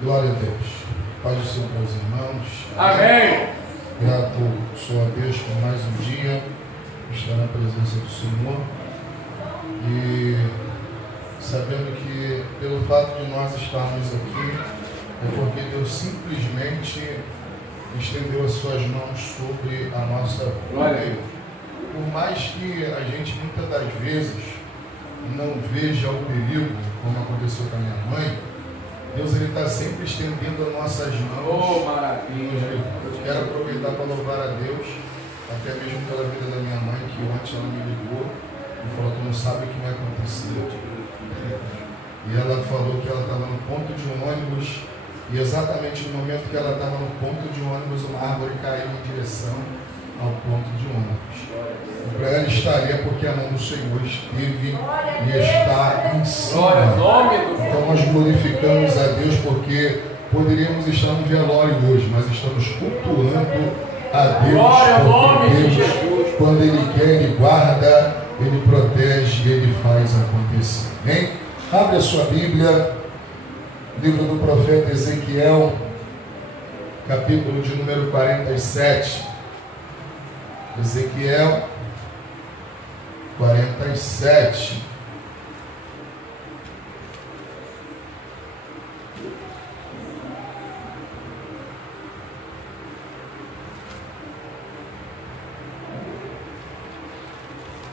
Glória a Deus. Paz do Senhor para os irmãos. Amém. Grato sou a Deus por mais um dia estar na presença do Senhor. E sabendo que pelo fato de nós estarmos aqui, é porque Deus simplesmente estendeu as suas mãos sobre a nossa vida. Por mais que a gente muitas das vezes não veja o perigo, como aconteceu com a minha mãe, Deus está sempre estendendo as nossas mãos. Oh, maravilha! Eu quero aproveitar para louvar a Deus, até mesmo pela vida da minha mãe, que ontem ela me ligou e falou que não sabe o que me aconteceu. E ela falou que ela estava no ponto de um ônibus, e exatamente no momento que ela estava no ponto de um ônibus, uma árvore caiu em direção ao ponto de ônibus. E para ela estaria porque a mão do Senhor esteve e está em cima. Então nós glorificamos a Deus porque poderíamos estar no velório hoje, mas estamos cultuando a Deus, porque Deus, quando Ele quer, Ele guarda, Ele protege, Ele faz acontecer. Amém? Abre a sua Bíblia, livro do profeta Ezequiel, capítulo de número 47. Ezequiel 47.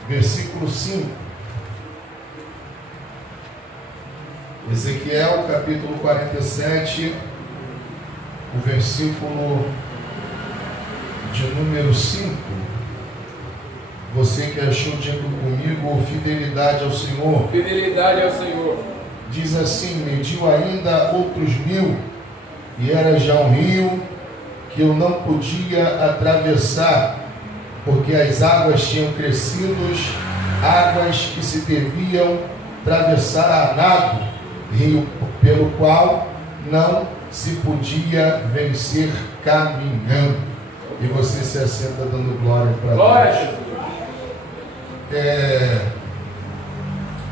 Versículo 5. Ezequiel capítulo 47, o versículo de número 5. Você que achou, diga comigo, fidelidade ao Senhor. Fidelidade ao Senhor. Diz assim: mediu ainda outros 1000, e era já um rio que eu não podia atravessar, porque as águas tinham crescido, águas que se deviam atravessar a nado, rio pelo qual não se podia vencer caminhando. E você se assenta dando glória para Deus. Glória.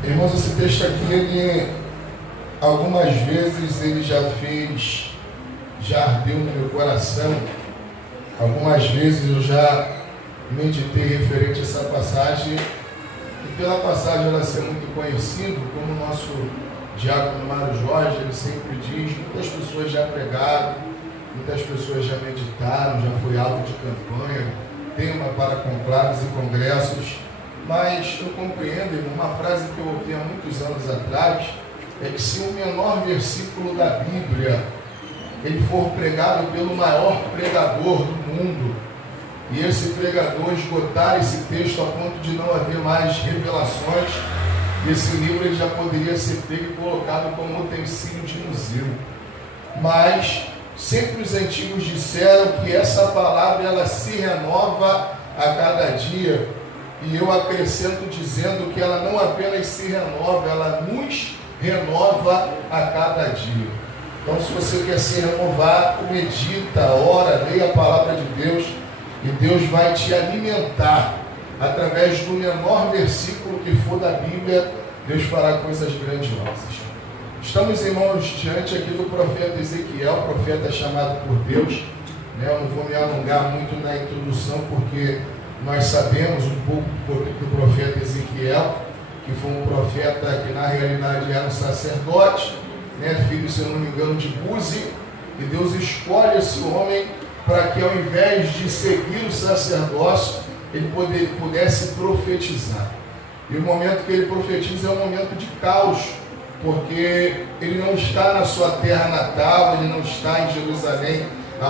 Irmãos, esse texto aqui, ele algumas vezes ele já ardeu no meu coração. Algumas vezes eu já meditei referente a essa passagem, e pela passagem ela ser muito conhecida, como o nosso diácono Mário Jorge, ele sempre diz, muitas pessoas já pregaram, muitas pessoas já meditaram, já foi alvo de campanha, tema para conclaves e congressos. Mas eu compreendo, uma frase que eu ouvi há muitos anos atrás, é que se o menor versículo da Bíblia ele for pregado pelo maior pregador do mundo, e esse pregador esgotar esse texto a ponto de não haver mais revelações, esse livro ele já poderia ser pego e colocado como utensílio de museu. Mas sempre os antigos disseram que essa palavra ela se renova a cada dia. E eu acrescento dizendo que ela não apenas se renova, ela nos renova a cada dia. Então, se você quer se renovar, medita, ora, leia a palavra de Deus, e Deus vai te alimentar. Através do menor versículo que for da Bíblia, Deus fará coisas grandiosas. Estamos, irmãos, diante aqui do profeta Ezequiel, profeta chamado por Deus. Eu não vou me alongar muito na introdução, porque nós sabemos um pouco do profeta Ezequiel, que foi um profeta que na realidade era um sacerdote, filho, se eu não me engano, de Buzi, e Deus escolhe esse homem para que, ao invés de seguir o sacerdócio, ele pudesse profetizar. E o momento que ele profetiza é um momento de caos, porque ele não está na sua terra natal, ele não está em Jerusalém,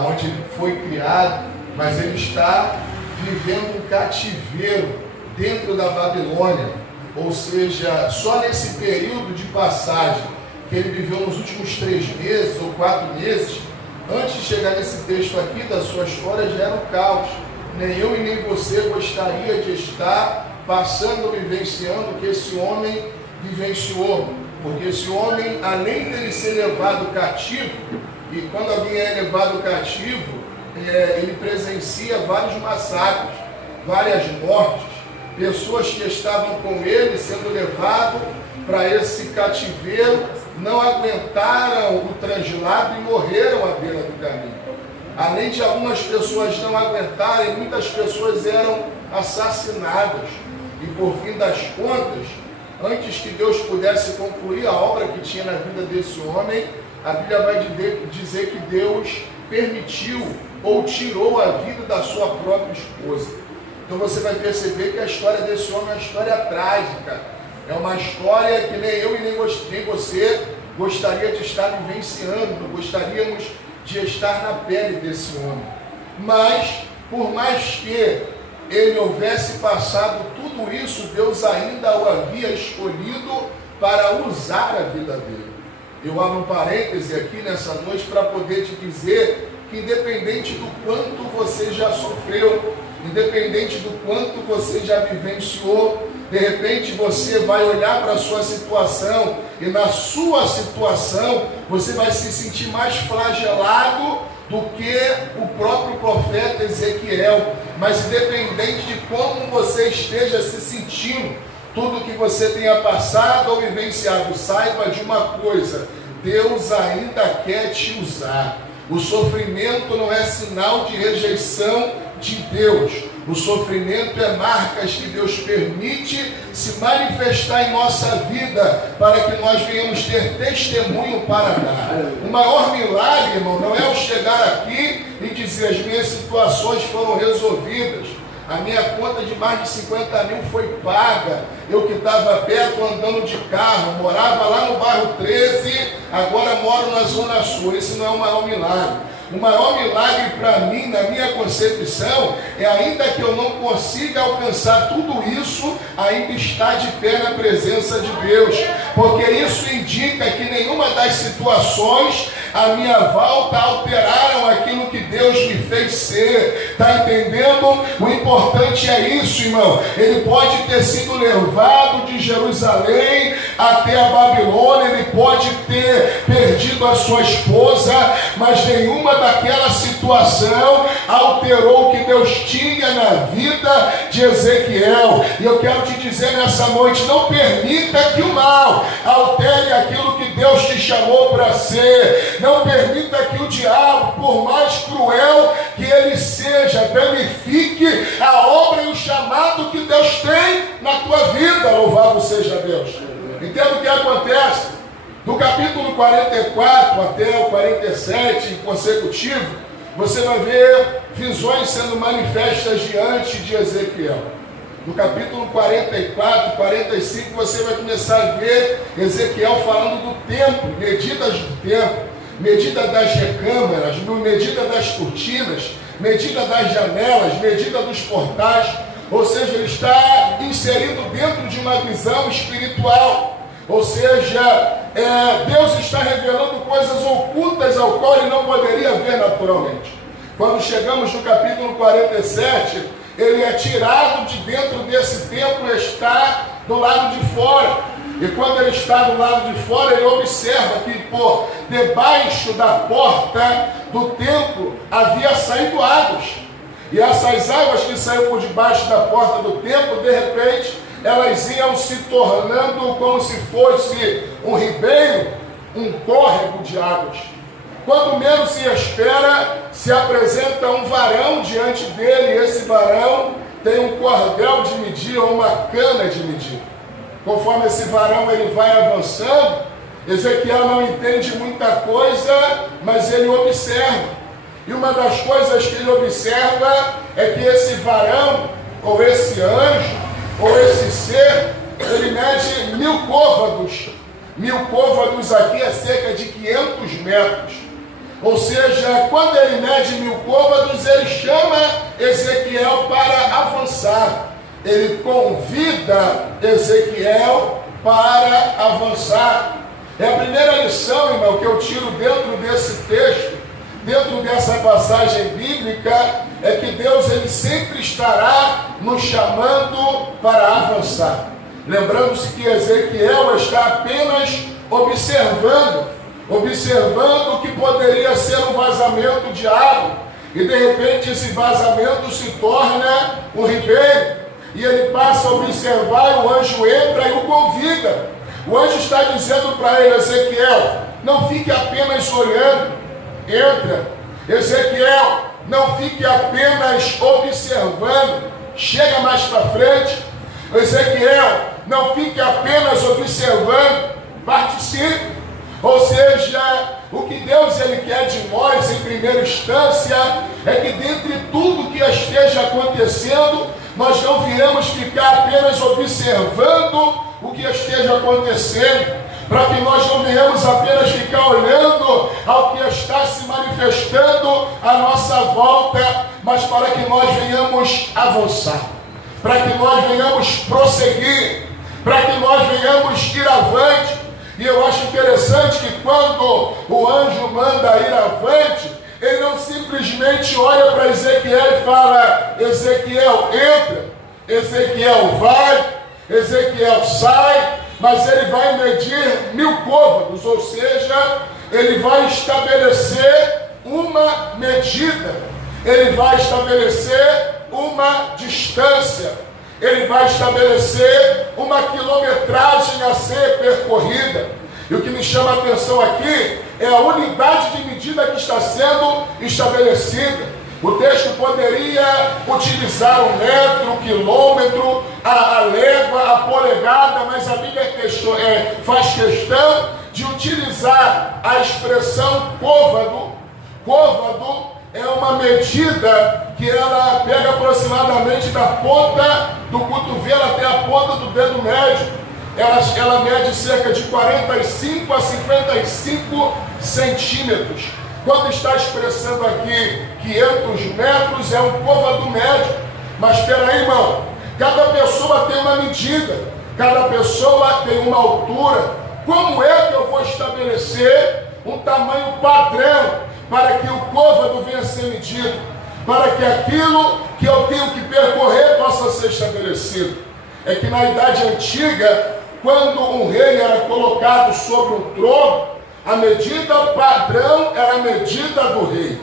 onde ele foi criado, mas ele está vivendo um cativeiro dentro da Babilônia. Ou seja, só nesse período de passagem que ele viveu nos últimos 3 meses ou 4 meses, antes de chegar nesse texto aqui da sua história, já era um caos. Nem eu e nem você gostaria de estar passando ou vivenciando o que esse homem vivenciou, porque esse homem, além dele ser levado cativo, e quando alguém é levado cativo, ele presencia vários massacres, várias mortes, pessoas que estavam com ele sendo levados para esse cativeiro não aguentaram o translado e morreram à beira do caminho. Além de algumas pessoas não aguentarem, muitas pessoas eram assassinadas. E por fim das contas, antes que Deus pudesse concluir a obra que tinha na vida desse homem, a Bíblia vai dizer que Deus permitiu ou tirou a vida da sua própria esposa. Então você vai perceber que a história desse homem é uma história trágica. É uma história que nem eu e nem você gostaria de estar vivenciando, gostaríamos de estar na pele desse homem. Mas, por mais que ele houvesse passado tudo isso, Deus ainda o havia escolhido para usar a vida dele. Eu abro um parêntese aqui nessa noite para poder te dizer que independente do quanto você já sofreu, independente do quanto você já vivenciou, de repente você vai olhar para a sua situação e na sua situação você vai se sentir mais flagelado do que o próprio profeta Ezequiel. Mas independente de como você esteja se sentindo, tudo que você tenha passado ou vivenciado, saiba de uma coisa: Deus ainda quer te usar. O sofrimento não é sinal de rejeição de Deus. O sofrimento é marcas que Deus permite se manifestar em nossa vida para que nós venhamos ter testemunho para dar. O maior milagre, irmão, não é eu chegar aqui e dizer as minhas situações foram resolvidas. A minha conta de mais de 50 mil foi paga. Eu que estava perto andando de carro, morava lá no bairro 13, agora moro na Zona Sul. Esse não é o maior milagre. O maior milagre para mim, na minha concepção, é ainda que eu não consiga alcançar tudo isso, ainda estar de pé na presença de Deus. Porque isso indica que nenhuma das situações à minha volta alteraram aquilo que Deus me fez ser. Está entendendo? O importante é isso, irmão. Ele pode ter sido levado de Jerusalém até a Babilônia, ele pode ter perdido a sua esposa, mas nenhuma daquela situação alterou o que Deus tinha na vida de Ezequiel. E eu quero te dizer nessa noite: não permita que o mal altere aquilo que Deus te chamou para ser. Não permita que o diabo, por mais cruel que ele seja, danifique a obra e o chamado que Deus tem na tua vida. Louvado seja Deus. Entenda o que acontece. Do capítulo 44 até o 47 consecutivo, você vai ver visões sendo manifestas diante de Ezequiel. No capítulo 44, 45, você vai começar a ver Ezequiel falando do tempo, medidas do tempo, medida das recâmaras, medida das cortinas, medida das janelas, medida dos portais. Ou seja, ele está inserido dentro de uma visão espiritual. Ou seja, Deus está revelando coisas ocultas ao qual ele não poderia ver naturalmente. Quando chegamos no capítulo 47, ele é tirado de dentro desse templo e está do lado de fora. E quando ele está do lado de fora, ele observa que por debaixo da porta do templo havia saído águas. E essas águas que saíram por debaixo da porta do templo, de repente, elas iam se tornando como se fosse um ribeiro, um córrego de águas. Quando menos se espera, se apresenta um varão diante dele, e esse varão tem um cordel de medir ou uma cana de medir. Conforme esse varão ele vai avançando, Ezequiel não entende muita coisa, mas ele observa. E uma das coisas que ele observa é que esse varão, ou esse anjo, ou esse ser, ele mede 1000 côvados. 1000 côvados aqui é cerca de 500 metros. Ou seja, quando ele mede 1000 côvados, ele chama Ezequiel para avançar. Ele convida Ezequiel para avançar. É a primeira lição, irmão, que eu tiro dentro desse texto, dentro dessa passagem bíblica, é que Deus ele sempre estará nos chamando para avançar. Lembrando-se que Ezequiel está apenas observando o que poderia ser um vazamento de água, e de repente esse vazamento se torna um ribeiro, e ele passa a observar, e o anjo entra e o convida O anjo está dizendo para ele: Ezequiel, não fique apenas olhando, entra. Ezequiel, não fique apenas observando, chega mais para frente. Ezequiel, não fique apenas observando, participe. Ou seja, o que Deus ele quer de nós, em primeira instância, é que dentre tudo que esteja acontecendo, nós não viremos ficar apenas observando o que esteja acontecendo, para que nós não venhamos apenas ficar olhando ao que está se manifestando à nossa volta, mas para que nós venhamos avançar, para que nós venhamos prosseguir, para que nós venhamos ir avante. E eu acho interessante que quando o anjo manda ir avante, ele não simplesmente olha para Ezequiel e fala: Ezequiel entra, Ezequiel vai, Ezequiel sai, mas ele vai medir 1000 côvados, ou seja, ele vai estabelecer uma medida, ele vai estabelecer uma distância, ele vai estabelecer uma quilometragem a ser percorrida. E o que me chama a atenção aqui é a unidade de medida que está sendo estabelecida. O texto poderia utilizar o metro, o quilômetro, a légua, a polegada, mas a Bíblia faz questão de utilizar a expressão côvado. Côvado é uma medida que ela pega aproximadamente da ponta do cotovelo até a ponta do dedo médio. Ela mede cerca de 45 a 55 centímetros. Quando está expressando aqui 500 metros, é um côvado médio. Mas espera aí, irmão, cada pessoa tem uma medida, cada pessoa tem uma altura. Como é que eu vou estabelecer um tamanho padrão para que o côvado venha a ser medido, para que aquilo que eu tenho que percorrer possa ser estabelecido? É que na Idade Antiga, quando um rei era colocado sobre um trono, a medida padrão era a medida do rei.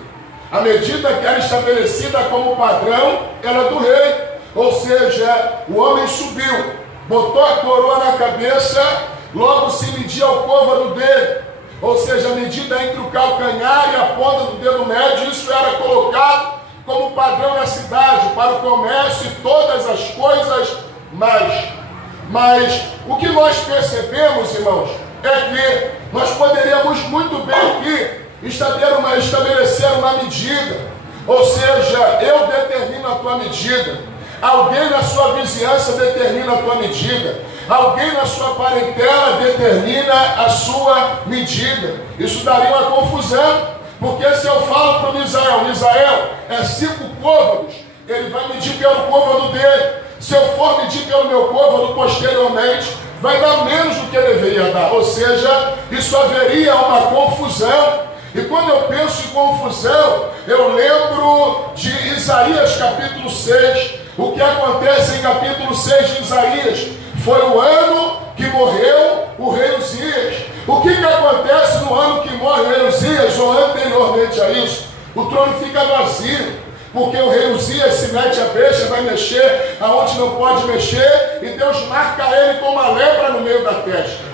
A medida que era estabelecida como padrão era do rei. Ou seja, o homem subiu, botou a coroa na cabeça, logo se media o côvado dele. Ou seja, a medida entre o calcanhar e a ponta do dedo médio, isso era colocado como padrão na cidade, para o comércio e todas as coisas mais. Mas o que nós percebemos, irmãos, é que nós poderíamos muito bem aqui estabelecer uma medida. Ou seja, eu determino a tua medida, alguém na sua vizinhança determina a tua medida, alguém na sua parentela determina a sua medida. Isso daria uma confusão, porque se eu falo para o Misael é 5 côvados, ele vai medir pelo côvado dele. Se eu for medir pelo meu côvado posteriormente, vai dar menos do que deveria dar. Ou seja, isso haveria uma confusão. E quando eu penso em confusão, eu lembro de Isaías capítulo 6. O que acontece em capítulo 6 de Isaías? Foi o ano que morreu o rei Uzias. O que acontece no ano que morre o rei Uzias, ou anteriormente a isso? O trono fica vazio, porque o rei Uzias se mete a besta, vai mexer aonde não pode mexer, e Deus marca ele com uma lepra no meio da testa.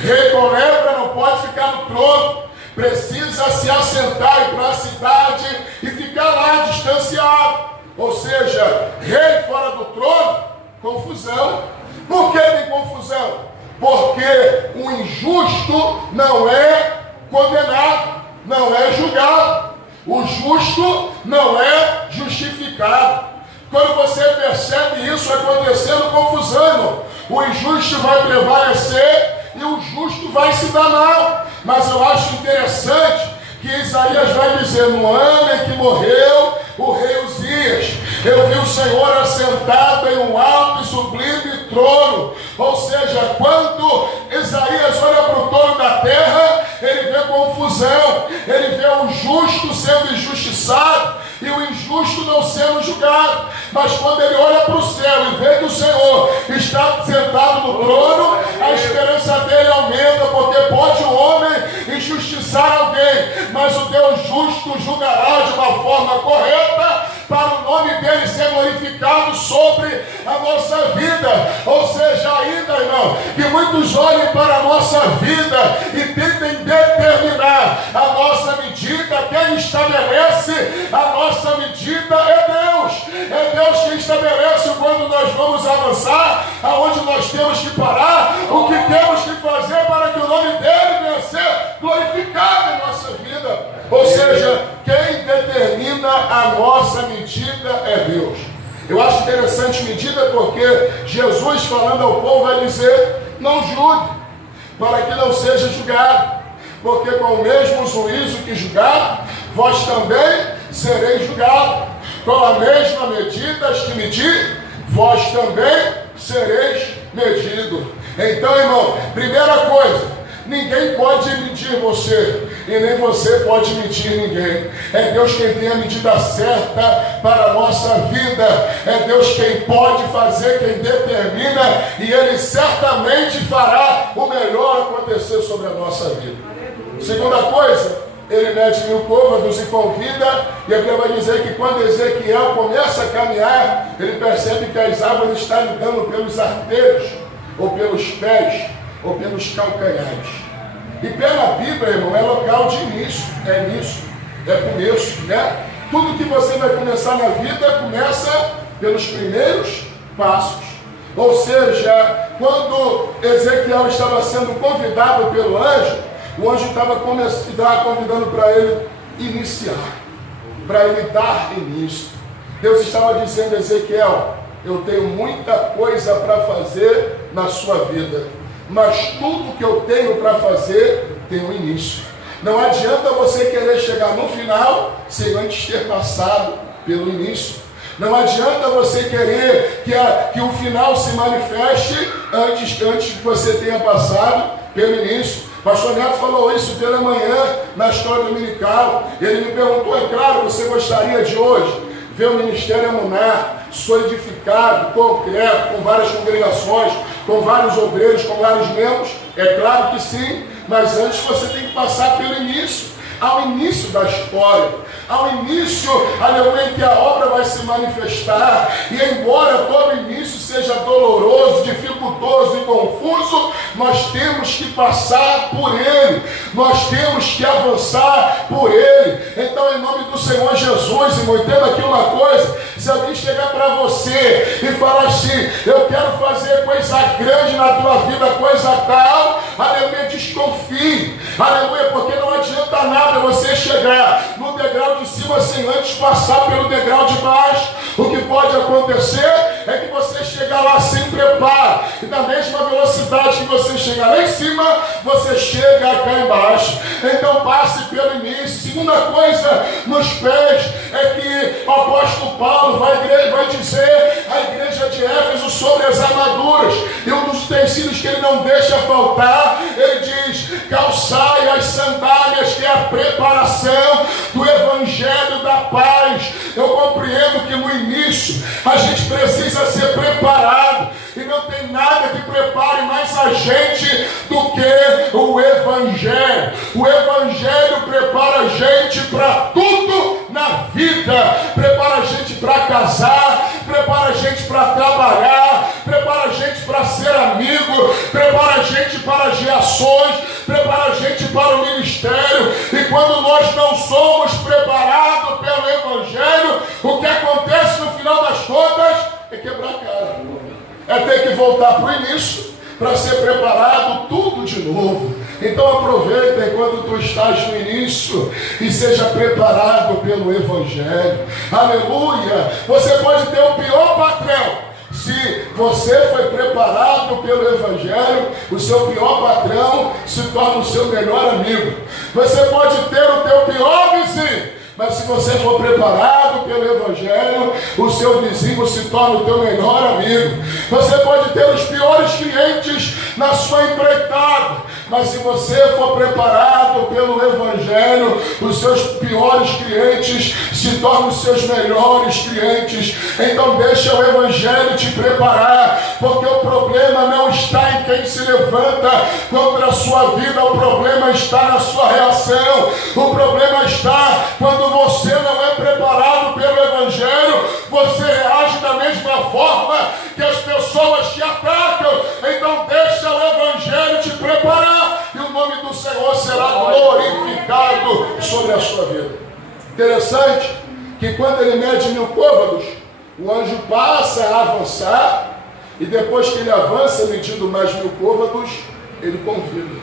Rei com lepra não pode ficar no trono, precisa se assentar, ir para a cidade e ficar lá distanciado. Ou seja, rei fora do trono, confusão. Por que tem confusão? Porque o injusto não é condenado, não é julgado. O justo não é justificado. Quando você percebe isso acontecendo, confusão, o injusto vai prevalecer e o justo vai se dar mal. Mas eu acho interessante que Isaías vai dizer: no ano em que morreu o rei Uzias, eu vi o Senhor assentado em um alto e sublime trono. Ou seja, quando Isaías olha para o trono da terra, ele vê confusão, ele vê o justo sendo injustiçado e o injusto não sendo julgado. Mas quando ele olha para o céu e vê que o Senhor está sentado no trono, a esperança dele aumenta, porque pode o homem injustiçar alguém, mas o Deus justo julgará de uma forma correta para o nome nome dele ser glorificado sobre a nossa vida. Ou seja, ainda, irmão, que muitos olhem para a nossa vida e tentem determinar a nossa medida. Quem estabelece a nossa medida é Deus. É Deus quem estabelece quando nós vamos avançar, aonde nós temos que parar, o que temos que fazer para que o nome dele venha a ser glorificado em nossa vida. Ou seja, quem determina a nossa medida é Deus. Eu acho interessante medida porque Jesus, falando ao povo, vai dizer: não julgue, para que não seja julgado, porque com o mesmo juízo que julgar, vós também sereis julgados. Com a mesma medida que medir, vós também sereis medidos. Então, irmão, primeira coisa, ninguém pode medir você, e nem você pode medir ninguém. É Deus quem tem a medida certa para a nossa vida. É Deus quem pode fazer, quem determina, e Ele certamente fará o melhor acontecer sobre a nossa vida. Segunda coisa, Ele mede 1000 côvados e convida, e a Bíblia vai dizer que quando Ezequiel começa a caminhar, ele percebe que as águas estão lhe dando pelos arteiros, ou pelos pés, ou pelos calcanhares. E pela Bíblia, irmão, é local de início, é início, é começo, né? Tudo que você vai começar na vida começa pelos primeiros passos. Ou seja, quando Ezequiel estava sendo convidado pelo anjo, o anjo estava convidando para ele iniciar, para ele dar início. Deus estava dizendo a Ezequiel: eu tenho muita coisa para fazer na sua vida, mas tudo que eu tenho para fazer tem um início. Não adianta você querer chegar no final sem antes ter passado pelo início. Não adianta você querer que o final se manifeste antes que você tenha passado pelo início. Pastor Neto falou isso pela manhã na escola dominical. Ele me perguntou: é claro, você gostaria de hoje ver o Ministério Emuná solidificado, concreto, com várias congregações, com vários obreiros, com vários membros? É claro que sim, mas antes você tem que passar pelo início. Ao início da história, ao início, aleluia, que a obra vai se manifestar. E embora todo início seja doloroso, dificultoso e confuso, nós temos que passar por ele, nós temos que avançar por ele. Então, em nome do Senhor Jesus, irmão, entenda aqui uma coisa: se alguém chegar para você e falar assim: eu quero fazer coisa grande na tua vida, coisa tal, aleluia, desconfie, aleluia, porque não adianta nada você chegar no degrau de cima sem antes passar pelo degrau de baixo. O que pode acontecer é que você chegar lá sem preparo, e na mesma velocidade que você chega lá em cima, você chega cá embaixo. Então passe pelo início. Segunda coisa, nos pés, é que o apóstolo Paulo vai dizer à igreja de Éfeso sobre as armaduras, e um dos utensílios que ele não deixa faltar, ele diz: calçai as sandálias, que é a preparação do evangelho da paz. Eu compreendo que no início a gente precisa ser preparado, e não tem nada que prepare mais a gente do que o evangelho. O evangelho prepara a gente para tudo na vida. Prepara a gente para casar, prepara a gente para trabalhar, prepara a gente para ser amigo, prepara a gente para as reações, prepara a gente para o ministério. E quando nós não somos preparados pelo evangelho, o que acontece no final das contas é quebrar a cara, é ter que voltar para o início para ser preparado tudo de novo. Então aproveita enquanto tu estás no início e seja preparado pelo evangelho. Aleluia! Você pode ter o pior patrão. Se você foi preparado pelo evangelho, o seu pior patrão se torna o seu melhor amigo. Você pode ter o teu pior vizinho, mas se você for preparado pelo evangelho, o seu vizinho se torna o teu melhor amigo. Você pode ter os piores clientes na sua empreitada, mas se você for preparado pelo evangelho, os seus piores clientes se tornam os seus melhores clientes. Então deixa o evangelho te preparar, porque o problema não está em quem se levanta contra a sua vida, o problema está na sua reação. O problema está quando você não é preparado pelo evangelho, glorificado sobre a sua vida. Interessante que quando ele mede 1000 côvados, o anjo passa a avançar, e depois que ele avança, medindo mais 1000 côvados, ele convida.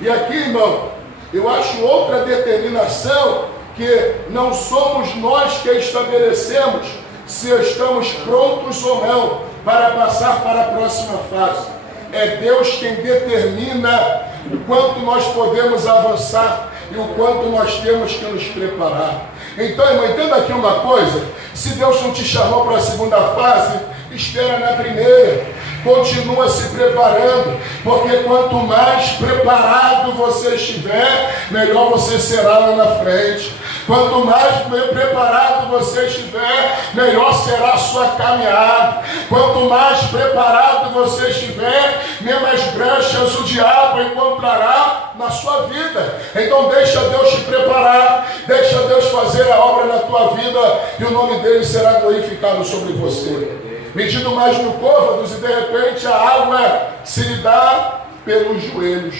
E aqui, irmão, eu acho outra determinação, que não somos nós que estabelecemos se estamos prontos ou não para passar para a próxima fase. É Deus quem determina o quanto nós podemos avançar e o quanto nós temos que nos preparar. Então, irmão, entenda aqui uma coisa: se Deus não te chamou para a segunda fase, espera na primeira. Continua se preparando, porque quanto mais preparado você estiver, melhor você será lá na frente. Quanto mais preparado você estiver, melhor será a sua caminhada. Quanto mais preparado você estiver, menos brechas o diabo encontrará na sua vida. Então deixa Deus te preparar, deixa Deus fazer a obra na tua vida, e o nome dele será glorificado sobre você. Medindo mais 1000 côvados, e de repente a água se lhe dá pelos joelhos.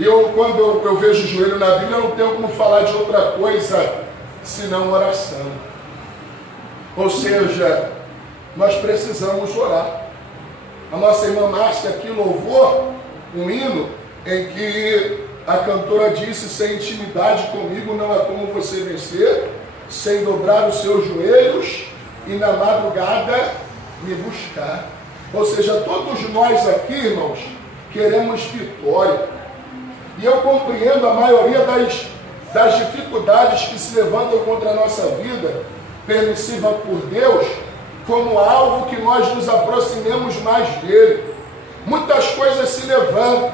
E quando eu vejo o joelho na Bíblia, eu não tenho como falar de outra coisa senão oração. Ou seja, nós precisamos orar. A nossa irmã Márcia aqui louvou um hino em que a cantora disse: sem intimidade comigo não há como você vencer, sem dobrar os seus joelhos e na madrugada me buscar. Ou seja, todos nós aqui, irmãos, queremos vitória. E eu compreendo a maioria das dificuldades que se levantam contra a nossa vida, permissiva por Deus, como algo que nós nos aproximemos mais dele. Muitas coisas se levantam,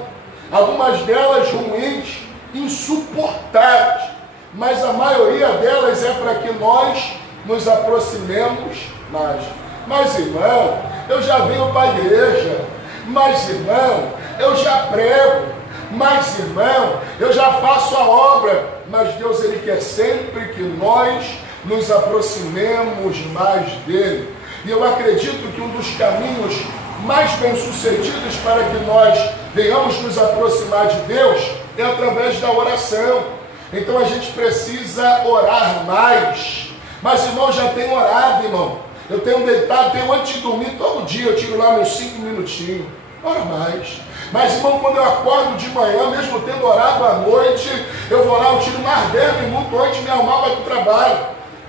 algumas delas ruins, insuportáveis, mas a maioria delas é para que nós nos aproximemos mais. Mas, irmão, eu já venho para a igreja. Mas, irmão, eu já prego. Mas, irmão, eu já faço a obra. Mas Deus, ele quer sempre que nós nos aproximemos mais dele. E eu acredito que um dos caminhos mais bem-sucedidos para que nós venhamos nos aproximar de Deus é através da oração. Então a gente precisa orar mais. Mas, irmão, já tenho orado, irmão. Eu tenho deitado, tenho antes de dormir, todo dia eu tiro lá meus 5 minutinhos. Ora mais. Mas, irmão, quando eu acordo de manhã, mesmo tendo orado à noite, eu vou lá, eu tiro mais 10 minutos antes de me arrumar para o trabalho.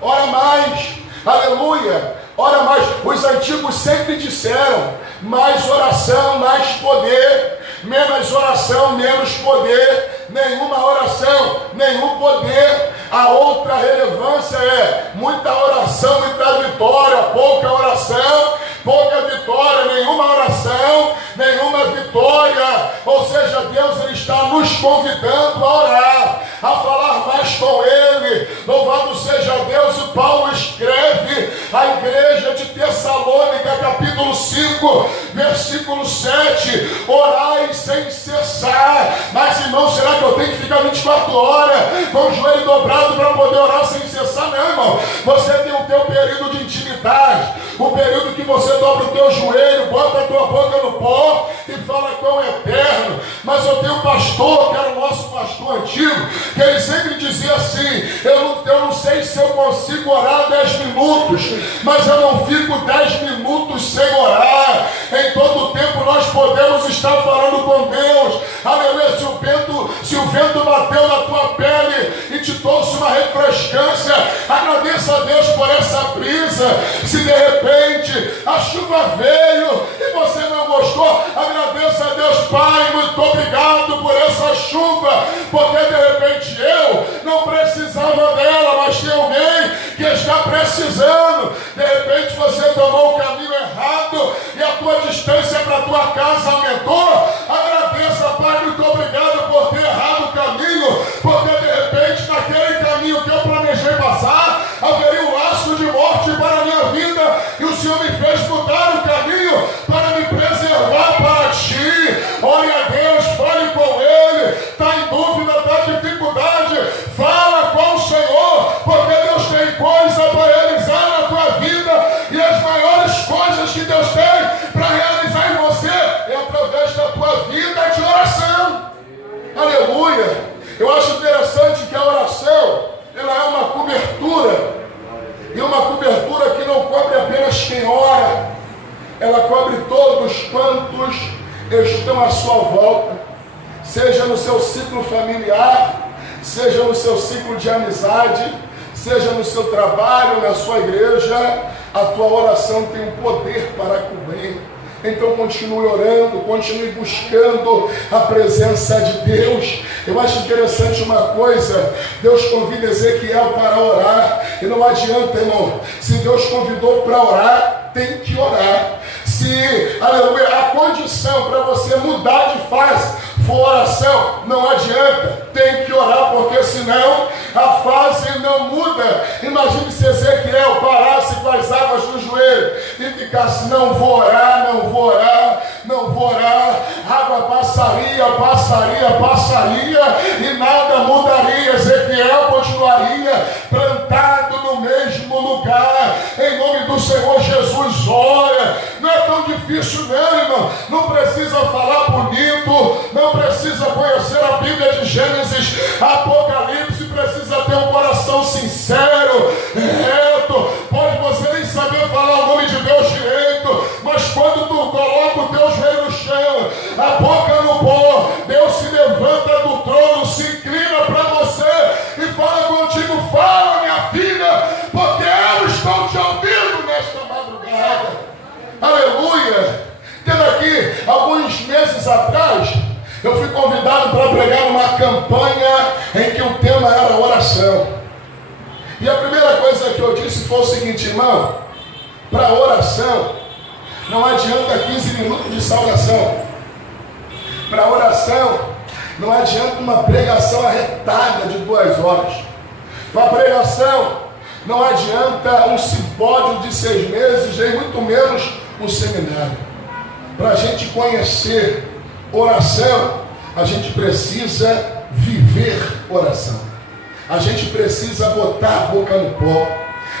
Ora mais. Aleluia. Ora mais. Os antigos sempre disseram: mais oração, mais poder. Menos oração, menos poder. Nenhuma oração, nenhum poder. A outra relevância é muita oração, muita vitória. Pouca oração, pouca vitória. Nenhuma oração, nenhuma vitória. Ou seja, Deus, ele está nos convidando a orar, a falar mais com ele. Louvado seja Deus. E Paulo escreve à igreja de Tessalônica, capítulo 5, versículo 7: orai sem cessar. Mas, irmão, será que eu tenho que ficar 24 horas com o joelho dobrado para poder orar sem cessar? Não, irmão. Você tem o teu período de intimidade, o período que você dobra o teu joelho, bota a tua boca no pó e fala com o Eterno. Mas eu tenho um pastor, que era o nosso pastor antigo, que ele sempre dizia assim: eu não sei se eu consigo orar 10 minutos, mas eu não fico 10 minutos sem orar. Em todo tempo nós podemos estar falando com Deus. Aleluia. Se o vento bateu na tua pele e te trouxe uma refrescância, agradeça a Deus por essa brisa. Se de repente a chuva veio e você não gostou, agradeça a Deus: Pai, muito obrigado por essa chuva, porque de repente eu não precisava dela, mas tem alguém que está precisando. De repente você tomou o caminho errado e a tua distância para a tua casa aumentou. Agradeça, Pai, muito obrigado por ter errado o caminho, porque de repente naquele caminho que eu planejei passar, haveria um laço de morte para a minha vida, e o Senhor me fez mudar o caminho para me preservar para ti. Ore a Deus, fale com ele. Está em dúvida, está em dificuldade, fala com o Senhor, porque Deus tem coisa para realizar na tua vida, e as maiores coisas que Deus tem para realizar em você é através estão à sua volta, seja no seu ciclo familiar, seja no seu ciclo de amizade, seja no seu trabalho, na sua igreja, a tua oração tem um poder para cobrir. Então continue orando, continue buscando a presença de Deus. Eu acho interessante uma coisa, Deus convida Ezequiel para orar, e não adianta, irmão, se Deus convidou para orar, tem que orar. Se, aleluia, a condição para você mudar de fase for oração, não adianta, tem que orar, porque senão a fase não muda. Imagine se Ezequiel parasse com as águas no joelho e ficasse: não vou orar, não vou orar, não vou orar. Água passaria, passaria, passaria e nada mudaria. Ezequiel continuaria plantado no mesmo lugar. Em nome do Senhor Jesus, ora. Não é tão difícil não, irmão. Não precisa falar bonito, não precisa conhecer a Bíblia de Gênesis, Apocalipse. Precisa ter um coração sincero, reto. Pode você nem saber falar o nome de Deus direito, mas quando tu coloca o teu joelho no chão, a boca no pó, Deus se levanta do trono, se inclina para você e fala contigo: fala, minha filha, porque eu estou te ouvindo nesta madrugada. Aleluia! Tendo aqui alguns meses atrás, eu fui convidado para pregar uma campanha em que o tema era oração. E a primeira coisa que eu disse foi o seguinte: irmão, para oração não adianta 15 minutos de saudação. Para oração não adianta uma pregação arretada de 2 horas. Para pregação não adianta um simpósio de 6 meses, nem muito menos um seminário. Para a gente conhecer oração, a gente precisa viver oração. A gente precisa botar a boca no pó.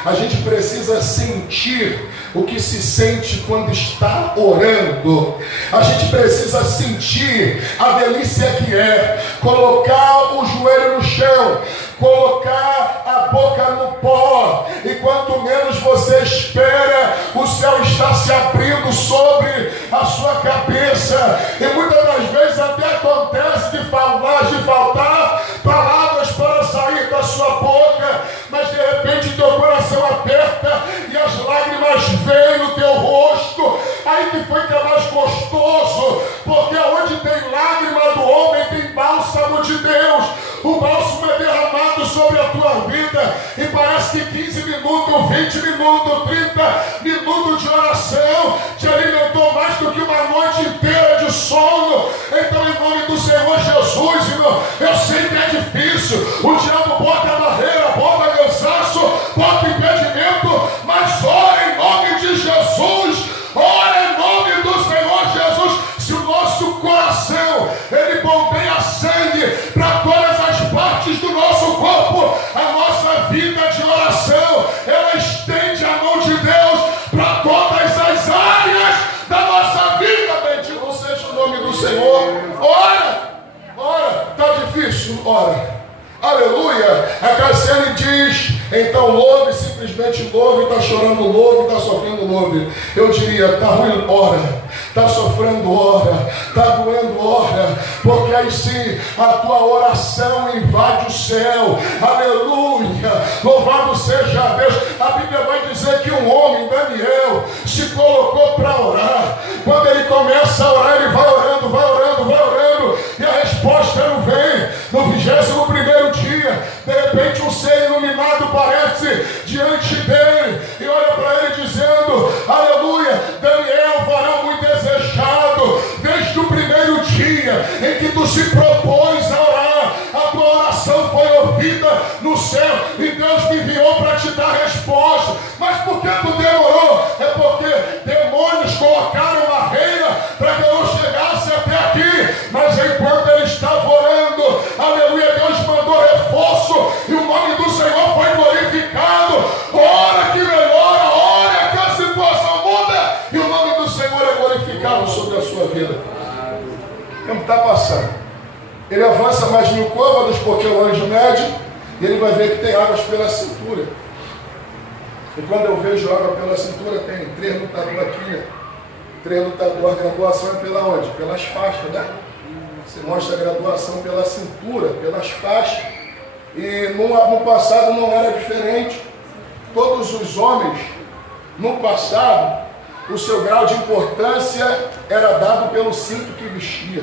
A gente precisa sentir o que se sente quando está orando. A gente precisa sentir a delícia que é colocar o joelho no chão, colocar a boca no pó, e quanto menos você espera, o céu está se abrindo sobre a sua cabeça. E muitas das vezes até acontece de faltar palavras para sair da sua boca, mas de repente teu coração aperta e as lágrimas vêm no teu rosto. Aí que foi que é mais gostoso, porque onde tem lágrima do homem tem bálsamo de Deus. O bálsamo é derramado sobre a tua vida, e parece que 15 minutos, 20 minutos, 30 minutos de oração te alimentou mais do que uma noite inteira de sono. Então, em nome do Senhor Jesus, irmão, eu sei que é difícil, o diabo bota barreira, bota cansaço, bota impedimento, mas ora em nome de Jesus, ora em nome do Senhor Jesus. Se o nosso coração, ele bombeia sangue para todas as partes do nosso corpo, a nossa vida de oração, ela estende a mão de Deus para todas as áreas da nossa vida. Bendito seja o nome do Senhor. Ora, está difícil? Ora. Aleluia. A Cassiane diz: então louve, simplesmente louve. Está chorando, louve. Está sofrendo, louve. Eu diria: está ruim, ora. Está sofrendo, ora. Está doendo, ora. Porque aí sim a tua oração invade o céu. Aleluia. Louvado seja Deus. A Bíblia vai dizer que um homem, Daniel, se colocou para orar. Quando ele começa a orar, ele vai orando, vai orando, vai orando, e a resposta não vem. No 21º dia, de repente um ser iluminado aparece diante dele e olha para ele dizendo: aleluia, Daniel, varão muito desejado, desde o primeiro dia em que tu se propôs a orar, a tua oração foi ouvida no céu e Deus me enviou para te dar resposta. Mas por que tu demorou? É porque demônios colocaram barreira para que eu não chegasse até aqui. Mas enquanto ele estava orando, aleluia, Deus mandou reforço e o nome do Senhor foi glorificado. Ora que melhora, ora que a situação muda e o nome do Senhor é glorificado sobre a sua vida. O tempo está passando. Ele avança mais 1000 côvados, porque o anjo mede, e ele vai ver que tem águas pela cintura. E quando eu vejo água pela cintura, tem 3 lutadores aqui, treino lutador, a graduação é pela onde? Pelas faixas, né? Você mostra a graduação pela cintura, pelas faixas. E no passado não era diferente. Todos os homens, no passado, o seu grau de importância era dado pelo cinto que vestia.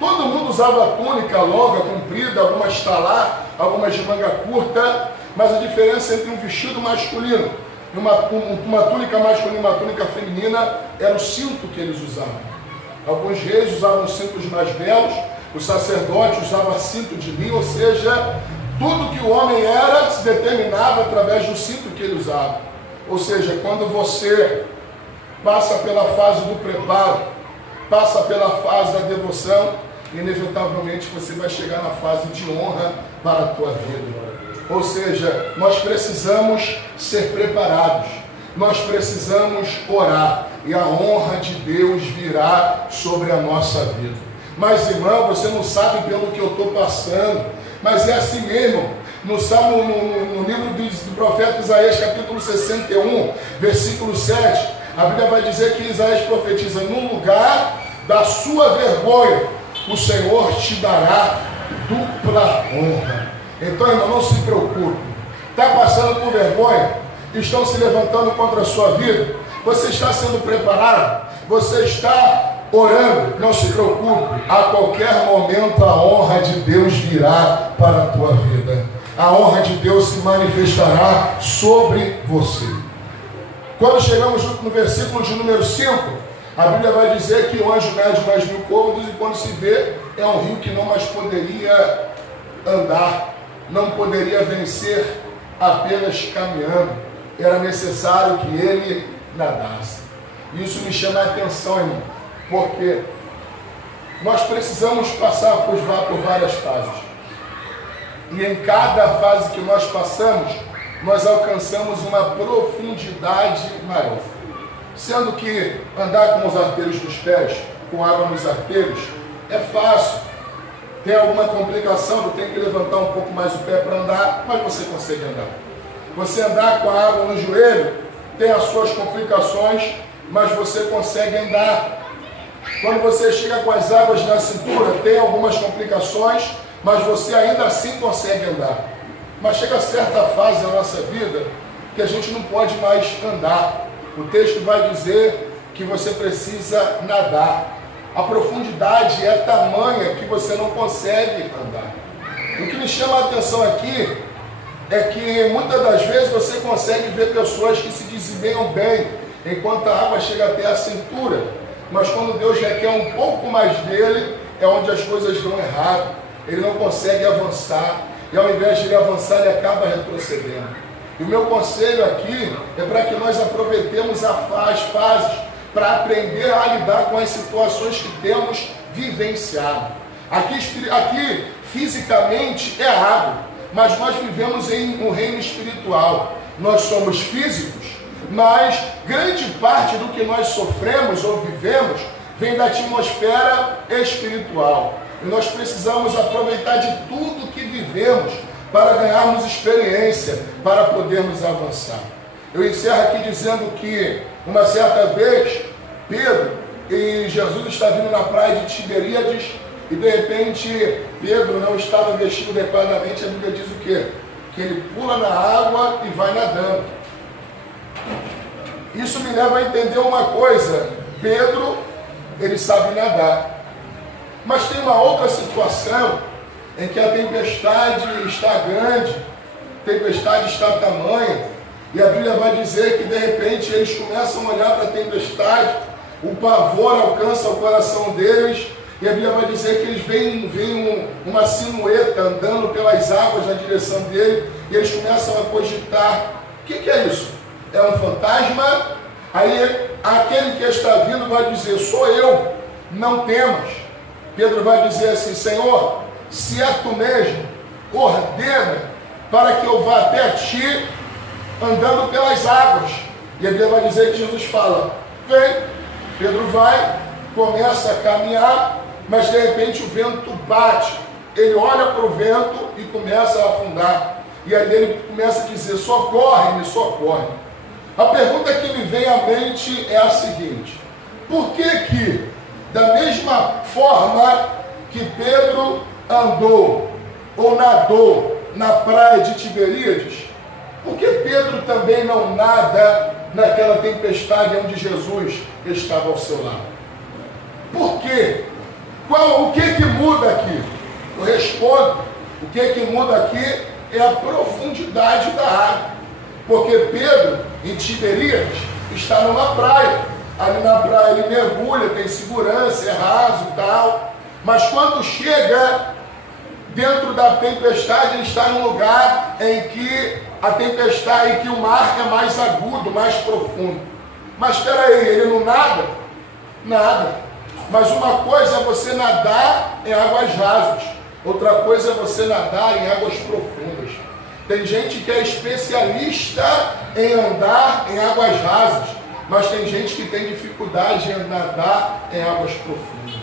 Todo mundo usava túnica longa, comprida, algumas talar, algumas de manga curta, mas a diferença entre um vestido masculino e uma túnica masculina e uma túnica feminina era o cinto que eles usavam. Alguns reis usavam cintos mais belos, o sacerdote usava cinto de linho, ou seja, tudo que o homem era se determinava através do cinto que ele usava. Ou seja, quando você passa pela fase do preparo, passa pela fase da devoção, inevitavelmente você vai chegar na fase de honra para a tua vida. Ou seja, nós precisamos ser preparados, nós precisamos orar, e a honra de Deus virá sobre a nossa vida. Mas, irmão, você não sabe pelo que eu estou passando, mas é assim mesmo. No livro do profeta Isaías, capítulo 61, versículo 7, a Bíblia vai dizer que Isaías profetiza: no lugar da sua vergonha, o Senhor te dará dupla honra. Então, irmão, não se preocupe. Está passando por vergonha? Estão se levantando contra a sua vida? Você está sendo preparado? Você está orando? Não se preocupe. A qualquer momento a honra de Deus virá para a tua vida. A honra de Deus se manifestará sobre você. Quando chegamos no versículo de número 5, a Bíblia vai dizer que o anjo mede mais 1000 côvados, e quando se vê, é um rio que não mais poderia andar, não poderia vencer apenas caminhando. Era necessário que ele nadasse. Isso me chama a atenção, irmão, porque nós precisamos passar por várias fases. E em cada fase que nós passamos, nós alcançamos uma profundidade maior. Sendo que andar com os arteiros dos pés, com água nos arteiros, é fácil. Tem alguma complicação, tu tem que levantar um pouco mais o pé para andar, mas você consegue andar. Você andar com a água no joelho, tem as suas complicações, mas você consegue andar. Quando você chega com as águas na cintura, tem algumas complicações, mas você ainda assim consegue andar. Mas chega certa fase da nossa vida que a gente não pode mais andar. O texto vai dizer que você precisa nadar. A profundidade é tamanha que você não consegue andar. O que me chama a atenção aqui é que muitas das vezes você consegue ver pessoas que se desempenham bem enquanto a água chega até a cintura, mas quando Deus requer um pouco mais dele, é onde as coisas dão errado. Ele não consegue avançar, e ao invés de ele avançar, ele acaba retrocedendo. E o meu conselho aqui é para que nós aproveitemos as fases para aprender a lidar com as situações que temos vivenciado. Aqui fisicamente é água, mas nós vivemos em um reino espiritual. Nós somos físicos, mas grande parte do que nós sofremos ou vivemos vem da atmosfera espiritual. E nós precisamos aproveitar de tudo que vivemos para ganharmos experiência, para podermos avançar. Eu encerro aqui dizendo que uma certa vez, Pedro e Jesus está vindo na praia de Tiberíades, e de repente Pedro não estava vestido adequadamente. A Bíblia diz o quê? Que ele pula na água e vai nadando. Isso me leva a entender uma coisa: Pedro, ele sabe nadar, mas tem uma outra situação em que a tempestade está grande, a tempestade está tamanha, e a Bíblia vai dizer que de repente eles começam a olhar para a tempestade, o pavor alcança o coração deles, e a Bíblia vai dizer que eles veem uma silhueta andando pelas águas na direção dele, e eles começam a cogitar: o que é isso? É um fantasma? Aí aquele que está vindo vai dizer: sou eu, não temas. Pedro vai dizer assim: Senhor, se é tu mesmo, ordena para que eu vá até ti andando pelas águas. E a Bíblia vai dizer que Jesus fala: vem. Pedro vai, começa a caminhar, mas de repente o vento bate. Ele olha para o vento e começa a afundar. E aí ele começa a dizer: socorre-me, socorre. A pergunta que me vem à mente é a seguinte: Por que da mesma forma que Pedro andou ou nadou na praia de Tiberíades, por que Pedro também não nada naquela tempestade onde Jesus estava ao seu lado? Por quê? O que muda aqui? Eu respondo, o que muda aqui é a profundidade da água. Porque Pedro, em Tiberíades, está numa praia. Ali na praia ele mergulha, tem segurança, é raso e tal. Mas quando chega dentro da tempestade, ele está num lugar em que a tempestade, em que o mar é mais agudo, mais profundo. Mas espera aí, ele não nada? Nada. Mas uma coisa é você nadar em águas rasas, outra coisa é você nadar em águas profundas. Tem gente que é especialista em andar em águas rasas, mas tem gente que tem dificuldade em nadar em águas profundas.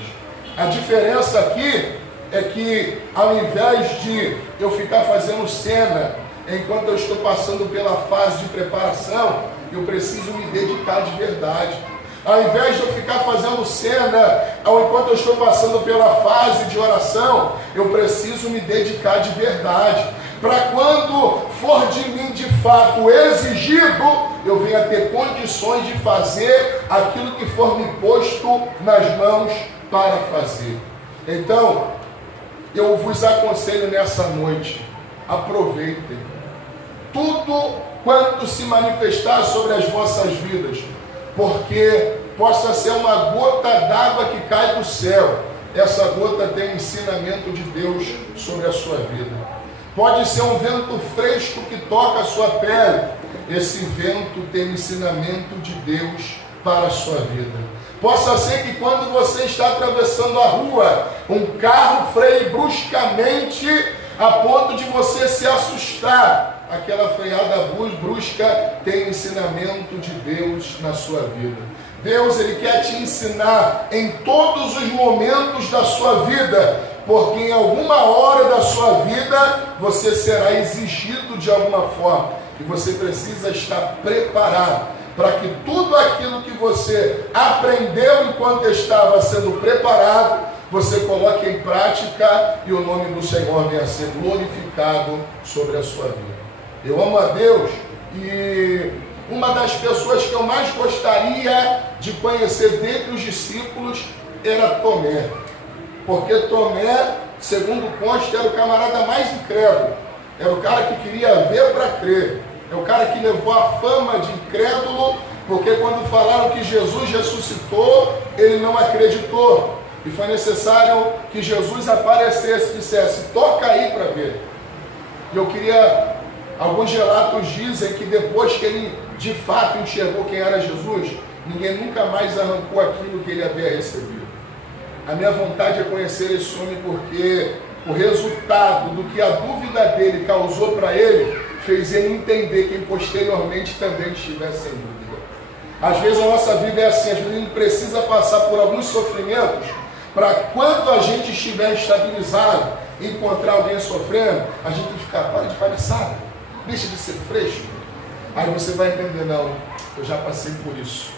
A diferença aqui é que, ao invés de eu ficar fazendo cena enquanto eu estou passando pela fase de preparação, eu preciso me dedicar de verdade. Ao invés de eu ficar fazendo cena enquanto eu estou passando pela fase de oração, eu preciso me dedicar de verdade. Para quando for de mim de fato exigido, eu venha ter condições de fazer aquilo que for me posto nas mãos para fazer. Então, eu vos aconselho nessa noite, aproveitem tudo quanto se manifestar sobre as vossas vidas, porque possa ser uma gota d'água que cai do céu. Essa gota tem ensinamento de Deus sobre a sua vida. Pode ser um vento fresco que toca a sua pele. Esse vento tem ensinamento de Deus para a sua vida. Possa ser que quando você está atravessando a rua, um carro freie bruscamente a ponto de você se assustar. Aquela freada brusca tem ensinamento de Deus na sua vida. Deus, Ele quer te ensinar em todos os momentos da sua vida, porque em alguma hora da sua vida você será exigido de alguma forma e você precisa estar preparado para que tudo aquilo que você aprendeu enquanto estava sendo preparado, você coloque em prática e o nome do Senhor venha a ser glorificado sobre a sua vida. Eu amo a Deus e uma das pessoas que eu mais gostaria de conhecer dentre os discípulos era Tomé. Porque Tomé, segundo consta, era o camarada mais incrédulo. Era o cara que queria ver para crer. É o cara que levou a fama de incrédulo, porque quando falaram que Jesus ressuscitou, ele não acreditou. E foi necessário que Jesus aparecesse e dissesse, toca aí para ver. E eu queria... Alguns relatos dizem que depois que ele de fato enxergou quem era Jesus, ninguém nunca mais arrancou aquilo que ele havia recebido. A minha vontade é conhecer esse homem porque o resultado do que a dúvida dele causou para ele, fez ele entender quem posteriormente também estivesse em dúvida. Às vezes a nossa vida é assim, às vezes a gente precisa passar por alguns sofrimentos para quando a gente estiver estabilizado e encontrar alguém sofrendo, a gente ficar, para de palhaçada. Deixa de ser fresco. Aí você vai entender, não, eu já passei por isso.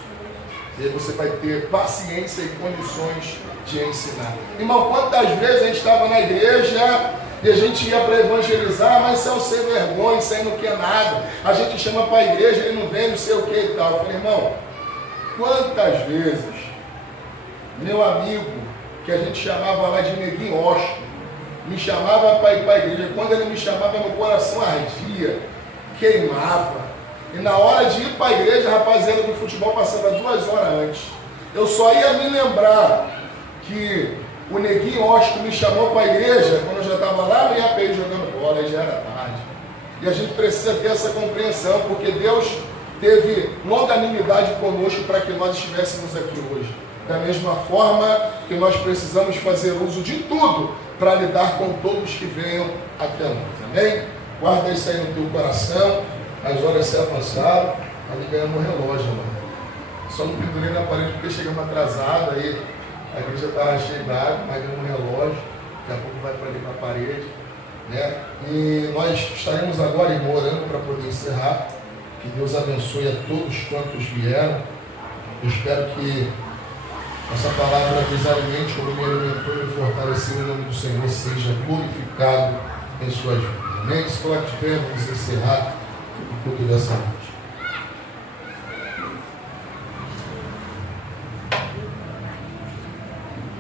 E aí você vai ter paciência e condições de ensinar. Irmão, quantas vezes a gente estava na igreja e a gente ia para evangelizar, mas isso é um sem vergonha, isso aí não quer nada. A gente chama para a igreja, ele não vem, não sei o que e tal. Eu falei, irmão, quantas vezes meu amigo, que a gente chamava lá de Neguinho Osto, me chamava para ir para a igreja. Quando ele me chamava, meu coração ardia, queimava. E na hora de ir para a igreja, a rapaziada do futebol passava 2 horas antes. Eu só ia me lembrar que o Neguinho Osto me chamou para a igreja quando eu já estava lá no IAPI jogando bola, e já era tarde. E a gente precisa ter essa compreensão, porque Deus teve longanimidade conosco para que nós estivéssemos aqui hoje. Da mesma forma que nós precisamos fazer uso de tudo para lidar com todos que venham até nós. Amém? Guarda isso aí no teu coração. As horas se avançaram. Ali ganhamos um relógio, mano. Só não pendurei na parede porque chegamos atrasados. Aí a igreja estava cheia d'água, mas ganhamos um relógio. Daqui a pouco vai para ali na parede. Né? E nós estaremos agora orando para poder encerrar. Que Deus abençoe a todos quantos vieram. Eu espero que Essa palavra desalimente, como me alimentou e me fortaleceu, em nome do Senhor, seja glorificado em suas vidas. Amém? Se coloque de pé, vamos encerrar o culto dessa noite.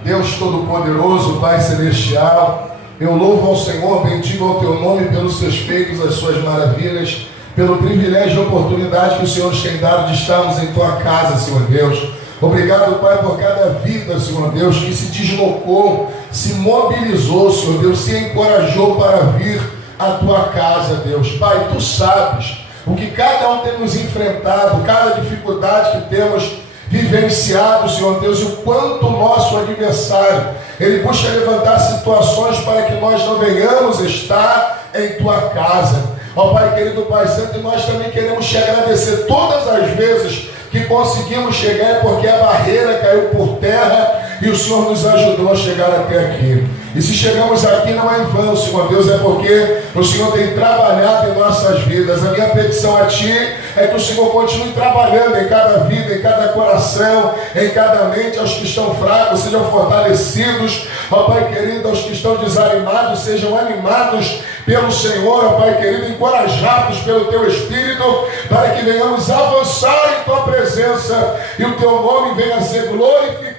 Deus Todo-Poderoso, Pai Celestial, eu louvo ao Senhor, bendigo ao Teu nome pelos Seus feitos, as Suas maravilhas, pelo privilégio e oportunidade que o Senhor nos tem dado de estarmos em Tua casa, Senhor Deus. Obrigado, Pai, por cada vida, Senhor Deus, que se deslocou, se mobilizou, Senhor Deus, se encorajou para vir à Tua casa, Deus. Pai, Tu sabes o que cada um temos enfrentado, cada dificuldade que temos vivenciado, Senhor Deus, e o quanto o nosso adversário, ele busca levantar situações para que nós não venhamos estar em Tua casa. Ó Pai querido, Pai Santo, e nós também queremos te agradecer todas as vezes que conseguimos chegar, porque a barreira caiu por terra e o Senhor nos ajudou a chegar até aqui. E se chegamos aqui não é em vão, Senhor Deus, é porque o Senhor tem trabalhado em nossas vidas. A minha petição a Ti é que o Senhor continue trabalhando em cada vida, em cada coração, em cada mente. Aos que estão fracos sejam fortalecidos, ó Pai querido, aos que estão desanimados sejam animados pelo Senhor, ó Pai querido, encorajados pelo Teu Espírito, para que venhamos avançar em Tua presença e o Teu nome venha a ser glorificado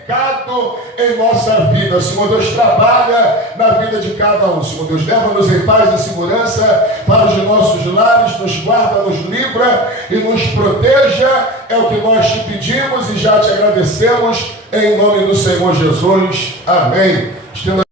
em nossa vida. Senhor Deus, trabalha na vida de cada um. Senhor Deus, leva-nos em paz e segurança para os nossos lares, nos guarda, nos livra e nos proteja. É o que nós te pedimos e já te agradecemos em nome do Senhor Jesus. Amém.